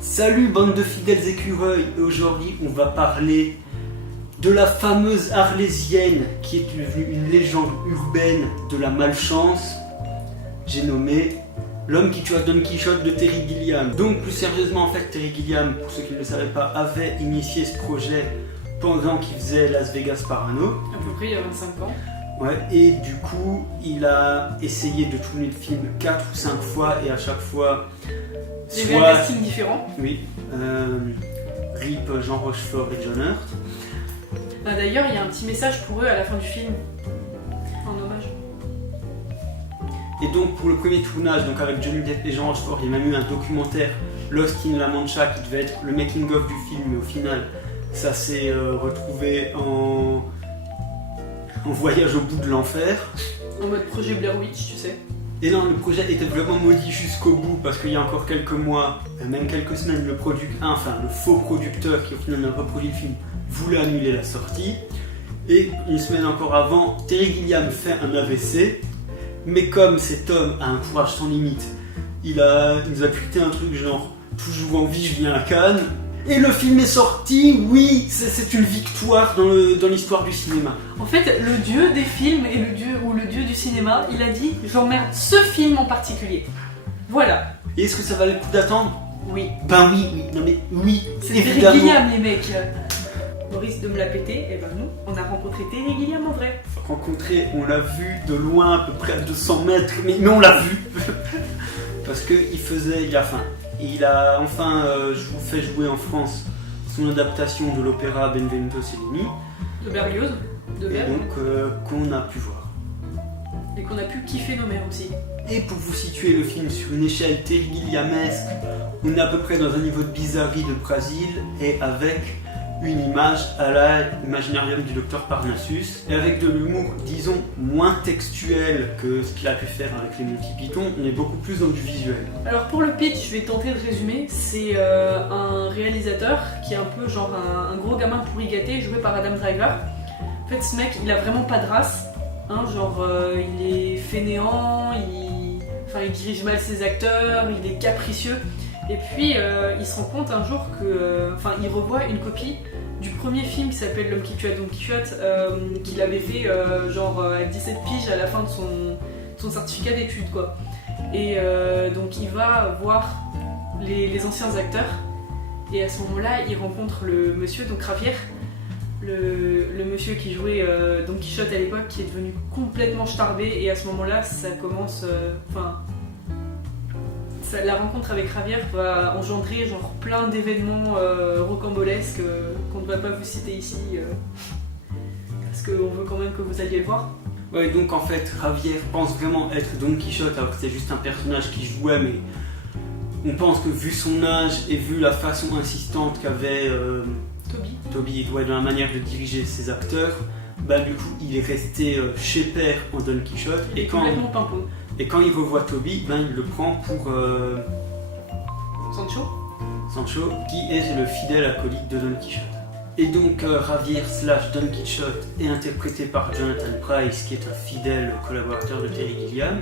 Salut bande de fidèles écureuils, aujourd'hui on va parler de la fameuse Arlésienne qui est devenue une légende urbaine de la malchance. J'ai nommé l'homme qui tua Don Quichotte de Terry Gilliam. Donc plus sérieusement en fait Terry Gilliam, pour ceux qui ne le savaient pas, avait initié ce projet pendant qu'il faisait Las Vegas Parano. À peu près il y a 25 ans. Ouais, et du coup il a essayé de tourner le film 4 ou 5 fois et à chaque fois... Il y avait un casting différent. Oui, RIP Jean Rochefort et John Hurt. D'ailleurs, il y a un petit message pour eux à la fin du film, en hommage. Et donc pour le premier tournage, donc avec Johnny Depp et Jean Rochefort, il y a même eu un documentaire, Lost in La Mancha, qui devait être le making-of du film, mais au final, ça s'est retrouvé en voyage au bout de l'enfer. En mode projet Blair Witch, tu sais. Et non, le projet était vraiment maudit jusqu'au bout, parce qu'il y a encore quelques mois, même quelques semaines, le faux producteur qui au final n'a pas produit le film, voulait annuler la sortie. Et une semaine encore avant, Terry Gilliam fait un AVC, mais comme cet homme a un courage sans limite, il nous a tweeté un truc genre « Toujours en vie, je viens à Cannes ». Et le film est sorti, oui, c'est une victoire dans l'histoire du cinéma. En fait, le dieu des films et le dieu du cinéma, il a dit « J'emmerde ce film en particulier ». Voilà. Et est-ce que ça valait le coup d'attendre ? Oui. Ben oui, non mais oui, c'est évidemment. Terry Gilliam, les mecs. Maurice de me la péter, et ben nous, on a rencontré Terry Gilliam en vrai. Rencontré, on l'a vu de loin, à peu près à 200 mètres, mais on l'a vu. Parce il a enfin fait jouer en France son adaptation de l'opéra Benvenuto Cellini. De Berlioz, de et Berg. Donc qu'on a pu voir. Et qu'on a pu kiffer nos mères aussi. Et pour vous situer le film sur une échelle Terry Gilliamesque, on est à peu près dans un niveau de bizarrerie de Brésil et avec une image à la Imaginarium du Docteur Parnassus et avec de l'humour, disons, moins textuel que ce qu'il a pu faire avec les Monty Python, on est beaucoup plus dans du visuel. Alors pour le pitch, je vais tenter de résumer. C'est un réalisateur qui est un peu genre un gros gamin pourri gâté joué par Adam Driver. En fait, ce mec, il a vraiment pas de race. Hein, il est fainéant, il dirige mal ses acteurs, il est capricieux. Et puis il se rend compte un jour il revoit une copie du premier film qui s'appelle L'homme qui tua Don Quichotte, qu'il avait fait à 17 piges à la fin de son certificat d'études quoi. Et donc il va voir les anciens acteurs et à ce moment-là il rencontre le monsieur, donc Javier, le monsieur qui jouait Don Quichotte à l'époque, qui est devenu complètement starbé, et à ce moment-là ça commence... la rencontre avec Javier va engendrer plein d'événements rocambolesques qu'on ne va pas vous citer ici parce qu'on veut quand même que vous alliez le voir. Ouais, donc en fait Javier pense vraiment être Don Quichotte alors que c'est juste un personnage qui jouait, mais on pense que vu son âge et vu la façon insistante qu'avait Toby dans la manière de diriger ses acteurs, du coup il est resté chez père en Don Quichotte et complètement pimpon. Et quand il revoit Toby, il le prend pour Sancho, qui est le fidèle acolyte de Don Quichotte. Et donc Javier / Don Quichotte est interprété par Jonathan Pryce, qui est un fidèle collaborateur de Terry Gilliam.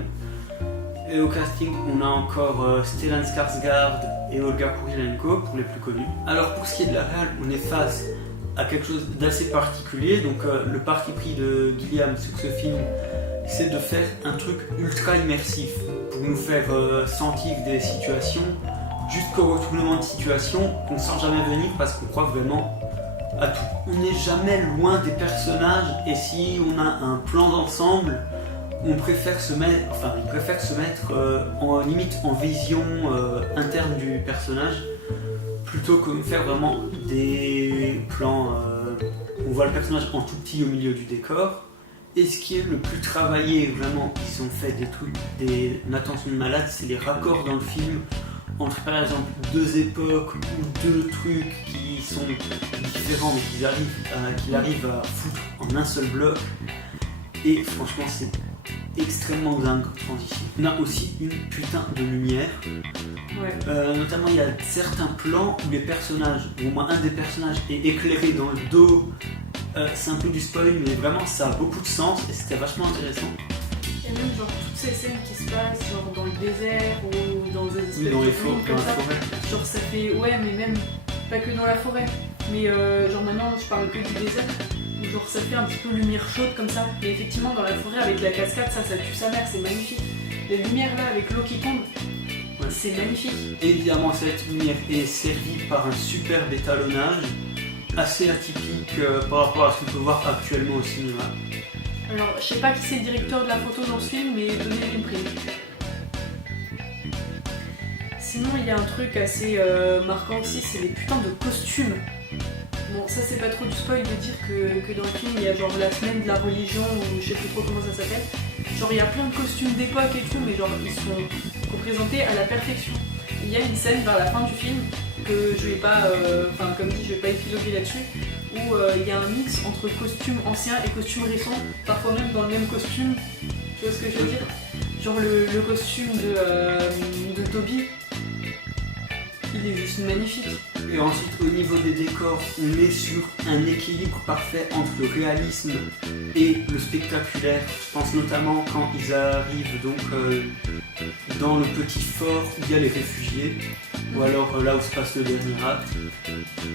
Et au casting, on a encore Stellan Skarsgård et Olga Kurylenko pour les plus connus. Alors pour ce qui est de la réal, on est face à quelque chose d'assez particulier. Donc le parti pris de Gilliam sur ce film, c'est de faire un truc ultra immersif pour nous faire sentir des situations jusqu'au retournement de situation qu'on ne sent jamais venir parce qu'on croit vraiment à tout. On n'est jamais loin des personnages et si on a un plan d'ensemble, il préfère se mettre en limite en vision interne du personnage plutôt que de faire vraiment des plans où on voit le personnage en tout petit au milieu du décor. Et ce qui est le plus travaillé, vraiment, ils ont fait une attention de malade, c'est les raccords dans le film entre par exemple deux époques ou deux trucs qui sont différents mais qu'il arrive à foutre en un seul bloc. Et franchement, c'est extrêmement dingue comme transition. On a aussi une putain de lumière. Ouais. Notamment, il y a certains plans où les personnages, ou au moins un des personnages, est éclairé dans le dos. C'est un peu du spoil, mais vraiment ça a beaucoup de sens et c'était vachement intéressant. Et même toutes ces scènes qui se passent dans le désert ou dans des espèces Dans de les ruines dans comme la ça. forêt. Genre ça fait, ouais mais même pas que dans la forêt, mais genre maintenant je parle que du désert, où genre ça fait un petit peu lumière chaude comme ça, mais effectivement dans la forêt avec la cascade ça tue sa mère, c'est magnifique. La lumière là avec l'eau qui tombe, Ouais. c'est magnifique. Évidemment, cette lumière est servie par un superbe étalonnage, assez atypique par rapport à ce qu'on peut voir actuellement au cinéma. Alors je sais pas qui c'est le directeur de la photo dans ce film, mais donnez-lui une prime. Sinon il y a un truc assez marquant aussi, c'est les putains de costumes. Bon, ça c'est pas trop du spoil de dire que dans le film il y a genre la semaine de la religion ou je sais plus trop comment ça s'appelle. Genre il y a plein de costumes d'époque et tout, mais genre ils sont représentés à la perfection. Il y a une scène vers la fin du film que je vais pas, enfin comme dit je vais pas épiloguer là-dessus, où il y a un mix entre costumes anciens et costumes récents, parfois même dans le même costume. Tu vois ce que je veux dire? Genre le costume de Toby, il est juste magnifique. Et ensuite, au niveau des décors, on est sur un équilibre parfait entre le réalisme et le spectaculaire. Je pense notamment quand ils arrivent donc dans le petit fort où il y a les réfugiés, ou alors là où se passe le dernier acte.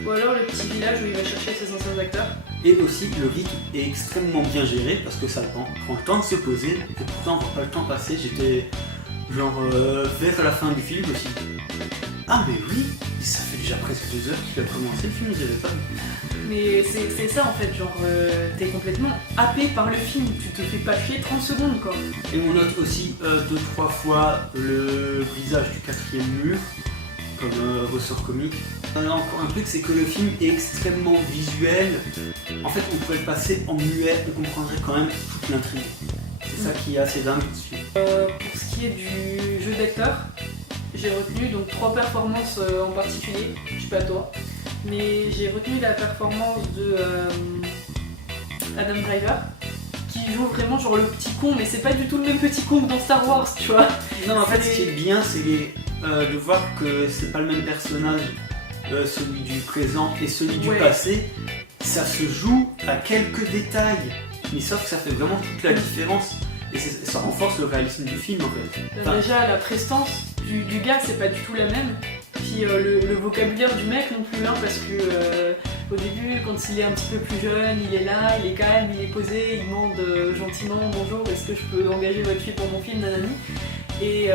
Ou alors le petit village où il va chercher ses anciens acteurs. Et aussi, le rythme est extrêmement bien géré parce que ça prend le temps de se poser, et pourtant on voit pas le temps passer. J'étais genre vers la fin du film aussi. Ah mais oui, ça fait déjà presque 2 heures qu'il a commencé le film, je l'avais pas vu. Mais c'est ça en fait, genre t'es complètement happé par le film, tu te fais pas chier 30 secondes quoi. Et on note aussi 2-3 fois le brisage du 4e mur, comme ressort comique. Encore un truc, c'est que le film est extrêmement visuel. En fait, on pourrait le passer en muet, on comprendrait quand même toute l'intrigue. C'est ça qui est assez dingue dessus. Pour ce qui est du jeu d'acteur, j'ai retenu donc 3 performances en particulier, je sais pas toi, mais j'ai retenu la performance de Adam Driver, qui joue vraiment genre le petit con, mais c'est pas du tout le même petit con que dans Star Wars, tu vois. Non, en fait, ce qui est bien, c'est de voir que c'est pas le même personnage, celui du présent et celui du passé. Ça se joue à quelques détails, mais sauf que ça fait vraiment toute la différence. Et ça renforce le réalisme du film en fait. Enfin, déjà la prestance du gars c'est pas du tout la même. Puis le vocabulaire du mec non plus, hein, parce que au début quand il est un petit peu plus jeune, il est là, il est calme, il est posé, il demande gentiment bonjour, est-ce que je peux engager votre fille pour mon film, nanani. Et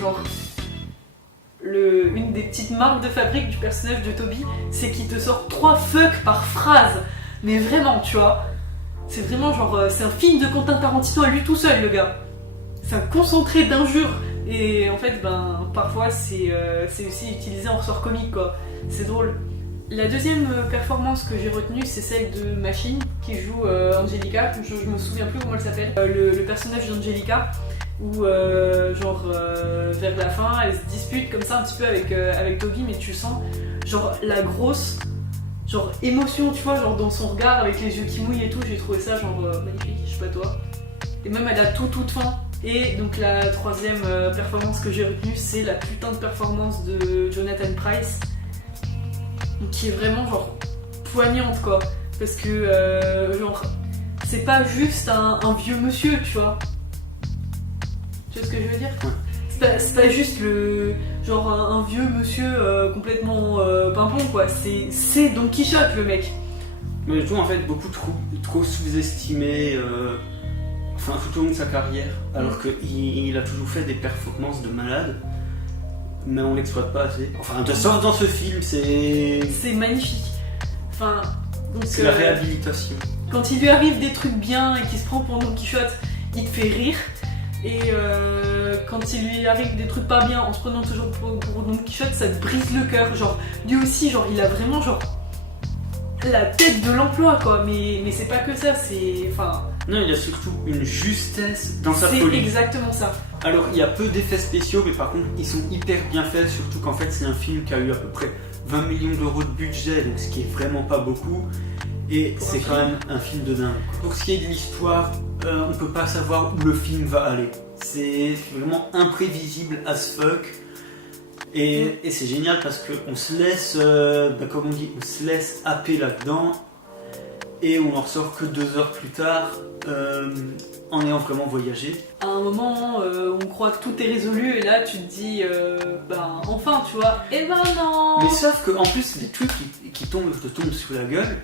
genre une des petites marques de fabrique du personnage de Toby, c'est qu'il te sort 3 fuck par phrase. Mais vraiment, tu vois. C'est vraiment genre, c'est un film de Quentin Tarantino à lui tout seul, le gars. C'est un concentré d'injures. Et en fait, ben, parfois, c'est aussi utilisé en ressort comique, quoi. C'est drôle. La deuxième performance que j'ai retenue, c'est celle de Machine, qui joue Angelica. Je me souviens plus comment elle s'appelle. Le personnage d'Angelica, où, vers la fin, elle se dispute comme ça un petit peu avec Toby, mais tu sens, genre, la grosse... genre émotion, tu vois, genre dans son regard avec les yeux qui mouillent et tout, j'ai trouvé ça genre magnifique, je sais pas toi. Et même elle a toute fin. Et donc la troisième performance que j'ai retenue, c'est la putain de performance de Jonathan Pryce, qui est vraiment genre poignante quoi, parce que genre c'est pas juste un vieux monsieur, tu vois. Tu vois ce que je veux dire? C'est pas juste genre un vieux monsieur complètement pimpon quoi, c'est Don Quichotte le mec. Mais je trouve en fait beaucoup trop sous-estimé tout au long de sa carrière, alors qu'il a toujours fait des performances de malade, mais on l'exploite pas assez. Enfin, dans ce film, c'est magnifique. Enfin, donc, c'est la réhabilitation. Quand il lui arrive des trucs bien et qu'il se prend pour Don Quichotte, il te fait rire. Et quand il lui arrive des trucs pas bien en se prenant toujours pour Don Quichotte, ça te brise le cœur. Genre, lui aussi, genre, il a vraiment genre la tête de l'emploi, quoi. Mais c'est pas que ça, c'est... Enfin... Non, il y a surtout une justesse dans sa folie. C'est exactement ça. Alors, il y a peu d'effets spéciaux, mais par contre, ils sont hyper bien faits, surtout qu'en fait, c'est un film qui a eu à peu près 20 millions d'euros de budget, donc ce qui est vraiment pas beaucoup. Et c'est quand même un film de dingue. Pour ce qui est de l'histoire, on peut pas savoir où le film va aller. C'est vraiment imprévisible as fuck. Et c'est génial parce qu'on se laisse, comme on dit, on se laisse happer là-dedans. et on en ressort que 2 heures plus tard en ayant vraiment voyagé. À un moment, on croit que tout est résolu et là tu te dis, enfin tu vois, et ben non. Mais sauf que en plus les trucs qui te tombent sur la gueule,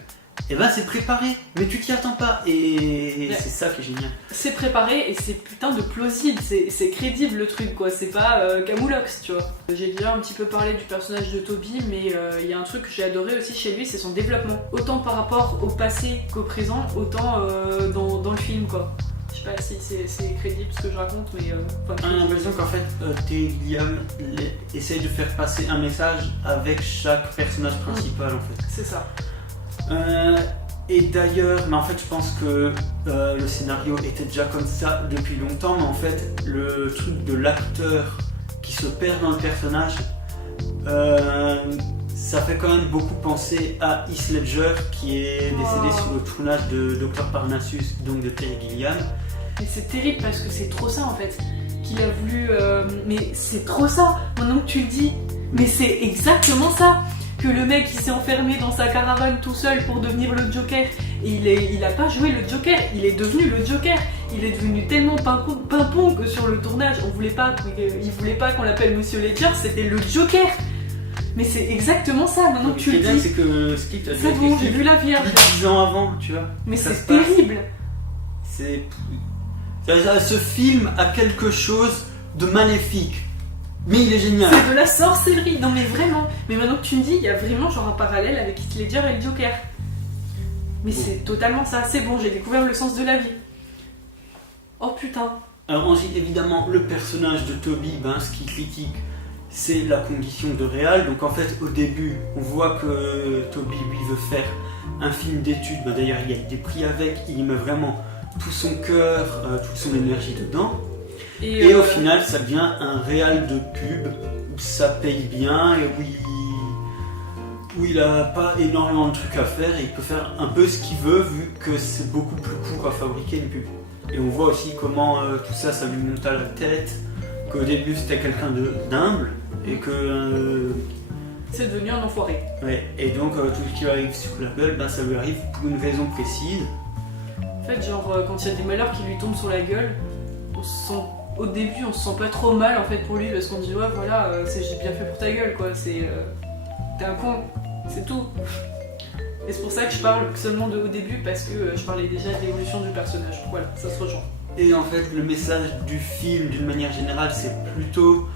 et ben c'est préparé, mais tu t'y attends pas et c'est ça qui est génial. C'est préparé et c'est putain de plausible, c'est crédible le truc quoi, c'est pas Camoulox tu vois. J'ai déjà un petit peu parlé du personnage de Toby, mais il y a un truc que j'ai adoré aussi chez lui, c'est son développement. Autant par rapport au passé qu'au présent, autant dans le film quoi. Je sais pas si c'est crédible ce que je raconte, mais... J'ai l'impression qu'en fait, Terry Gilliam essaye de faire passer un message avec chaque personnage principal en fait. C'est ça. Et d'ailleurs, mais en fait je pense que le scénario était déjà comme ça depuis longtemps, mais en fait le truc de l'acteur qui se perd dans le personnage, ça fait quand même beaucoup penser à Heath Ledger qui est décédé sur le tournage de Dr Parnassus, donc de Terry Gilliam. Mais c'est terrible parce que c'est trop ça en fait, qu'il a voulu... mais c'est trop ça, maintenant que tu le dis, mais c'est exactement ça. Que le mec il s'est enfermé dans sa caravane tout seul pour devenir le Joker, et il a pas joué le Joker, il est devenu le Joker. Il est devenu tellement pimpon que sur le tournage il voulait pas qu'on l'appelle Monsieur Ledger, c'était le Joker. Mais c'est exactement ça, maintenant que tu le dis. C'est que ce qui t'a c'est bon, j'ai vu la vierge. Plus de 10 ans avant, tu vois. Mais c'est terrible. Ce film a quelque chose de maléfique. Mais il est génial. C'est de la sorcellerie. Non mais vraiment. Mais maintenant que tu me dis, il y a vraiment genre un parallèle avec Heath Ledger et le Joker. Mais c'est totalement ça. C'est bon, j'ai découvert le sens de la vie. Oh putain. Alors ensuite, évidemment, le personnage de Toby, ce qu'il critique, c'est la condition de réal. Donc en fait, au début, on voit que Toby, lui, veut faire un film d'études. D'ailleurs, il y a des prix avec. Il y met vraiment tout son cœur, toute son énergie dedans. Et au final, ça devient un réal de pub où ça paye bien et où il a pas énormément de trucs à faire et il peut faire un peu ce qu'il veut vu que c'est beaucoup plus court à fabriquer une pub. Et on voit aussi comment tout ça lui monte à la tête, qu'au début c'était quelqu'un d'humble et que... c'est devenu un enfoiré. Ouais, et donc tout ce qui lui arrive sur la gueule, ça lui arrive pour une raison précise. En fait, genre quand il y a des malheurs qui lui tombent sur la gueule, au début on se sent pas trop mal en fait pour lui parce qu'on dit ouais voilà j'ai bien fait pour ta gueule quoi, t'es un con, c'est tout. Et c'est pour ça que je parle seulement au début parce que je parlais déjà de l'évolution du personnage, voilà, ça se rejoint. Et en fait le message du film d'une manière générale c'est plutôt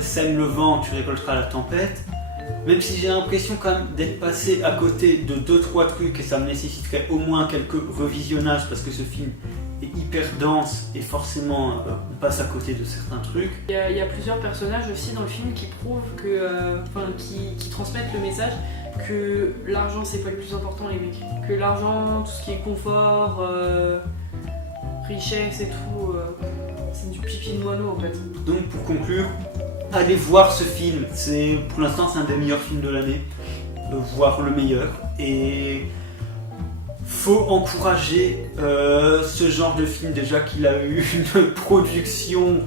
sème le vent, tu récolteras la tempête. Même si j'ai l'impression quand même d'être passé à côté de 2-3 trucs et ça me nécessiterait au moins quelques revisionnages parce que ce film est hyper dense et forcément on passe à côté de certains trucs. Il y a plusieurs personnages aussi dans le film qui prouvent que, qui transmettent le message que l'argent c'est pas le plus important les mecs. Que l'argent, tout ce qui est confort, richesse et tout, c'est du pipi de moineau en fait. Donc pour conclure, allez voir ce film, pour l'instant c'est un des meilleurs films de l'année, voire le meilleur. Et faut encourager ce genre de film, déjà qu'il a eu une production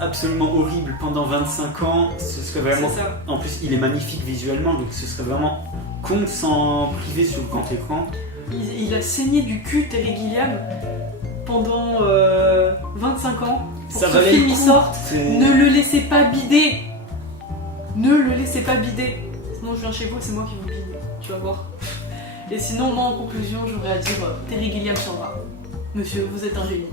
absolument horrible pendant 25 ans. Ce serait vraiment... En plus il est magnifique visuellement, donc ce serait vraiment con de s'en priver sur le grand écran. Il a saigné du cul Terry Gilliam pendant 25 ans pour que ce film sorte. Ne le laissez pas bider. Ne le laissez pas bider. Sinon je viens chez vous et c'est moi qui vous bide. Tu vas voir. Et sinon, moi en conclusion, j'aurais à dire Terry Gilliam s'en va. Monsieur, vous êtes un génie.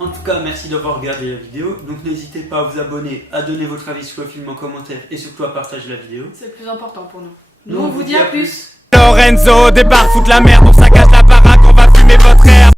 En tout cas, merci d'avoir regardé la vidéo. Donc n'hésitez pas à vous abonner, à donner votre avis sur le film en commentaire et surtout à partager la vidéo. C'est le plus important pour nous. Nous on vous dit à plus. Lorenzo débarque, fout la merde, on saccage la baraque, on va fumer votre air.